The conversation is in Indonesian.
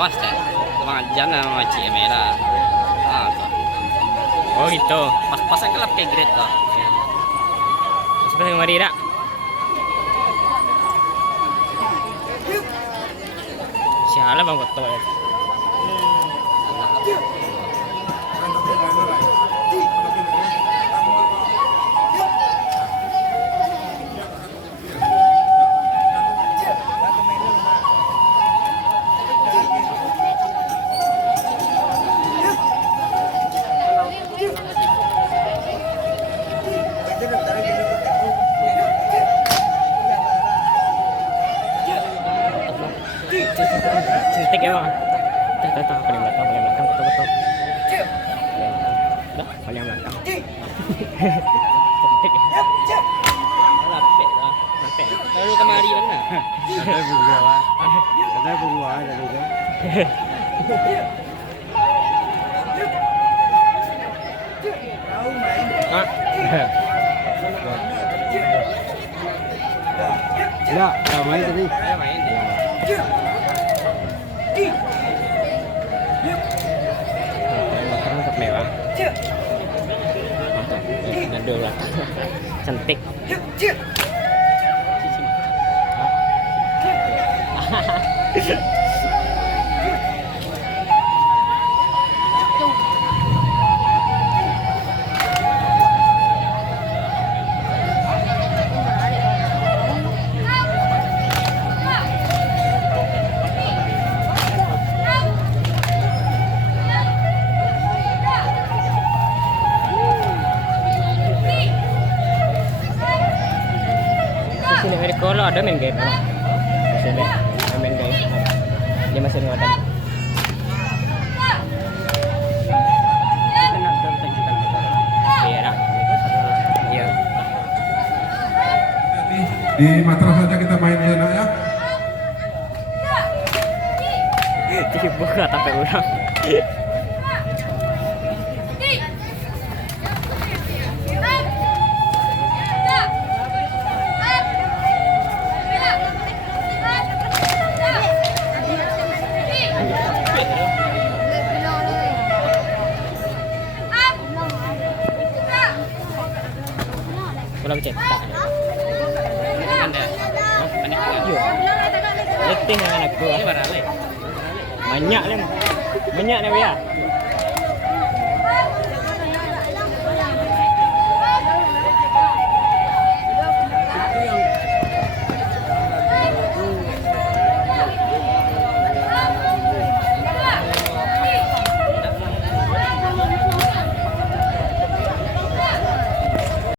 awas deh. Bang jangan sama Cik Merah. Ah, tuh. Oh gitu. Pas-pasan kelap kayak grade tuh. Ya. Seperti kemarin dah. Sialah bang betul. Cantik ya bang. Tahu paling belakang betul. Dah paling belakang. Cantik. Lapet lah. Lapet. Lalu kemari mana? Ada buah ada juga. Ah. Ya, main tadi. Ya main deh. Mantap mewah. Mantap. Nado lah. Cantik. Sini kalau ada main game. Sini main game. Dia masih ngodam. Tenang tunjukkan. Iya dah. Iya. Di matras saja kita main ya nak ya. Dibuka tapi orang. Belum cetak. Yuk. Letih dengan aku. Banyak lah. Banyak nih ya.